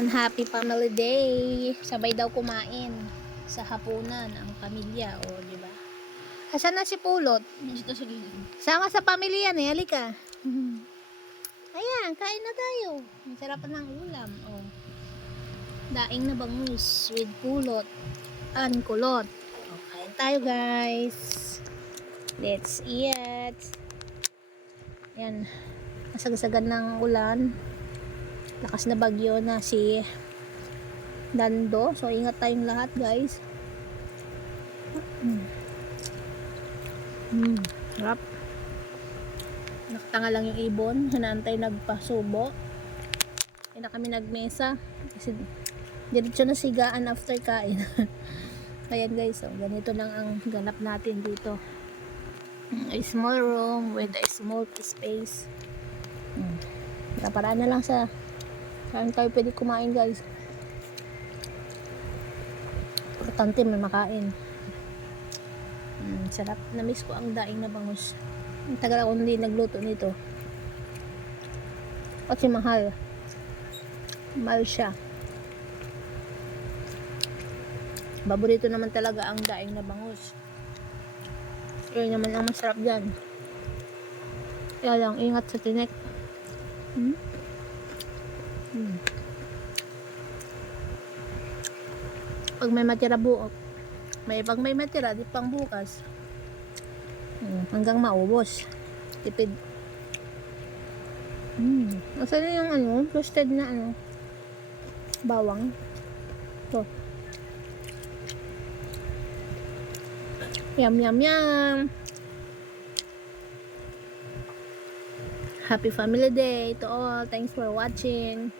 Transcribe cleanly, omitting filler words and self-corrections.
Ayan, happy family day. Sabay daw kumain sa hapunan ang pamilya, o, di ba? Asan na si Pulot? Dito sa gilid. Sama sa pamilya na, halika. Ayan, kain na tayo. Masarap ng ulam, oh. Daing na bangus with pulot and kulot. O, kain tayo, guys. Let's eat. Ayan, nasagsagan ng ulan. Lakas na bagyo na si Dando. So, ingat tayong lahat, guys. Sarap. Nakatanga lang yung ibon. Hinantay nagpasubo. Kaya na kami nagmesa. Kasi diretso na sigaan after kain. Ayan, guys. So, ganito lang ang ganap natin dito. A small room with a small space. Paraan na lang sa saan tayo pwede kumain, guys. Importante may makain. Sarap. Na-miss ko ang daing na bangus. Ang tagal ako hindi nagluto nito. Kasi mahal. Mahal siya. Paborito naman talaga ang daing na bangus. Yun naman ang masarap dyan. Kaya lang, ingat sa tinik. Pag may matira buok, pag may matira, di pang bukas. Hanggang maubos. Tipid. Asan na yung ano, roasted na ano, bawang. Ito. Yum, yum, yum. Happy family day to all. Thanks for watching.